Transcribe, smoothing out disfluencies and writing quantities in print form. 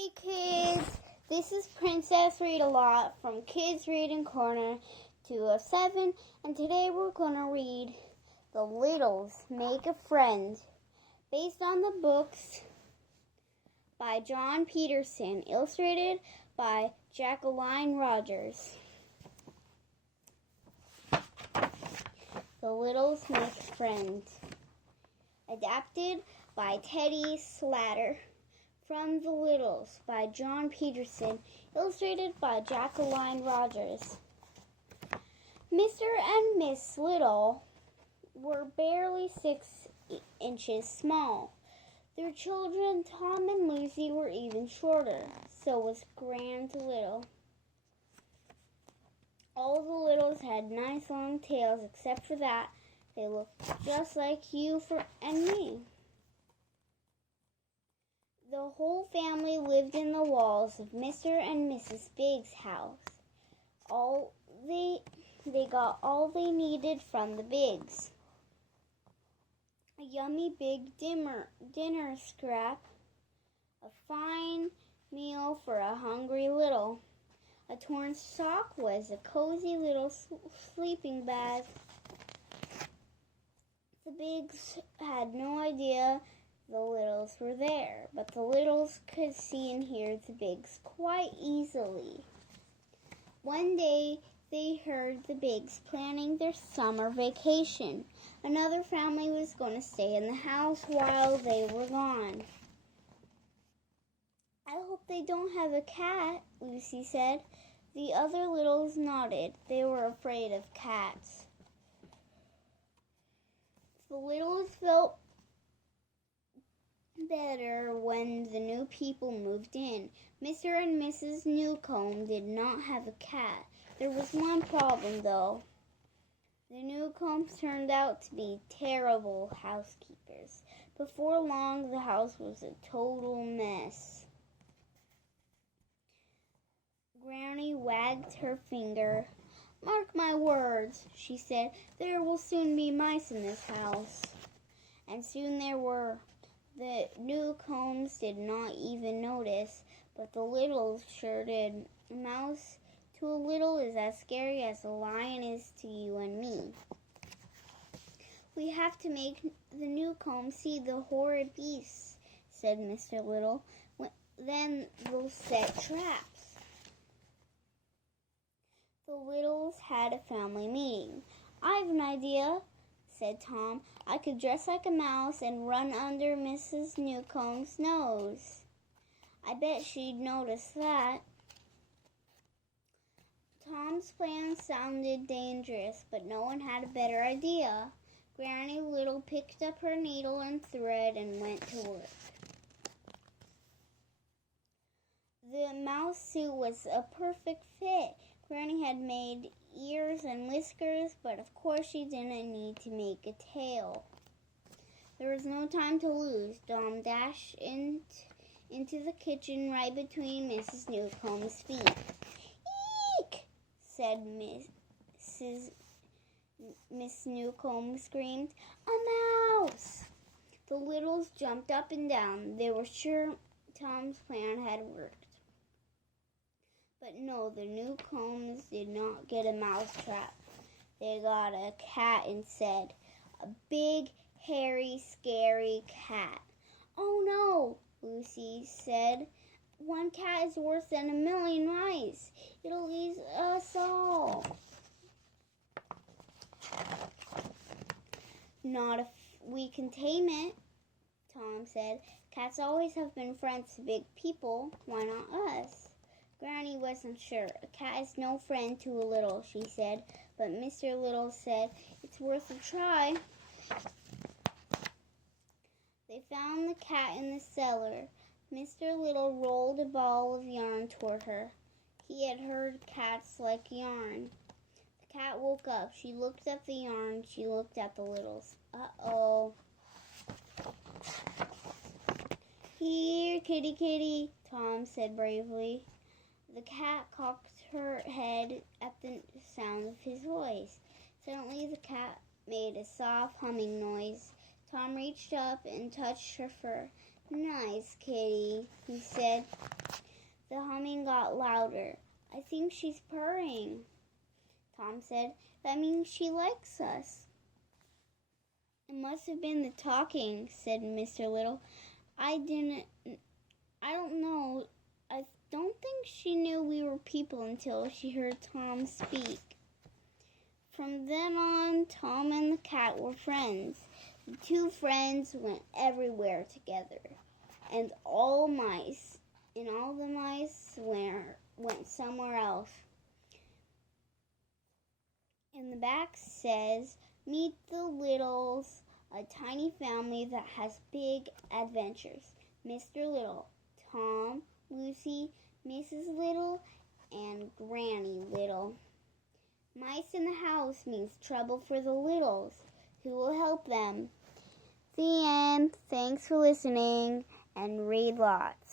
Hey kids, this is Princess Read a Lot from Kids Reading Corner 207, and today we're going to read The Littles Make a Friend, based on the books by John Peterson, illustrated by Jacqueline Rogers. The Littles Make a Friend, adapted by Teddy Slater. From The Littles by John Peterson, illustrated by Jacqueline Rogers. Mr. and Miss Little were barely 6 inches small. Their children, Tom and Lucy, were even shorter. So was Grand Little. All the Littles had nice long tails, except for that. They looked just like you and me. The whole family lived in the walls of Mr. and Mrs. Big's house. They got all they needed from the Bigs. A yummy big dinner scrap, a fine meal for a hungry little. A torn sock was a cozy little sleeping bag. The Bigs had no idea the Littles were there, but the Littles could see and hear the Bigs quite easily. One day, they heard the Bigs planning their summer vacation. Another family was going to stay in the house while they were gone. I hope they don't have a cat, Lucy said. The other Littles nodded. They were afraid of cats. The Littles felt better when the new people moved in. Mr. and Mrs. Newcomb did not have a cat. There was one problem, though. The Newcombs turned out to be terrible housekeepers. Before long, the house was a total mess. Granny wagged her finger. "Mark my words," she said, "there will soon be mice in this house." And soon there were. The Newcombs did not even notice, but the Littles sure did. A mouse to a Little is as scary as a lion is to you and me. "We have to make the Newcombs see the horrid beasts," said Mr. Little. "Then they'll set traps." The Littles had a family meeting. "I've an idea," said Tom. "I could dress like a mouse and run under Mrs. Newcomb's nose. I bet she'd notice that." Tom's plan sounded dangerous, but no one had a better idea. Granny Little picked up her needle and thread and went to work. The mouse suit was a perfect fit. Granny had made ears and whiskers, but of course she didn't need to make a tail. There was no time to lose. Tom dashed into the kitchen right between Mrs. Newcomb's feet. "Eek!" said Miss Newcomb screamed. "A mouse!" The Littles jumped up and down. They were sure Tom's plan had worked. But no, the Newcombs did not get a mousetrap. They got a cat instead. A big, hairy, scary cat. "Oh no," Lucy said. "One cat is worse than a million mice. It'll eat us all." "Not if we can tame it," Tom said. "Cats always have been friends to big people. Why not us?" Granny wasn't sure. "A cat is no friend to a Little," she said. But Mr. Little said, "It's worth a try." They found the cat in the cellar. Mr. Little rolled a ball of yarn toward her. He had heard cats like yarn. The cat woke up. She looked at the yarn. She looked at the Littles. "Uh-oh." "Here, kitty, kitty," Tom said bravely. The cat cocked her head at the sound of his voice. Suddenly the cat made a soft humming noise. Tom reached up and touched her fur. Nice kitty, he said. The humming got louder. I think she's purring, Tom said. That means she likes us. It must have been the talking, said Mr. Little. I don't know. I don't think she knew we were people until she heard Tom speak. From then on, Tom and the cat were friends. The two friends went everywhere together, and all the mice went somewhere else. And the back says, Meet the Littles, a tiny family that has big adventures. Mr. Little, Tom, Lucy, Mrs. Little, and Granny Little. Mice in the house means trouble for the littles. Who will help them? The end. Thanks for listening, and read lots.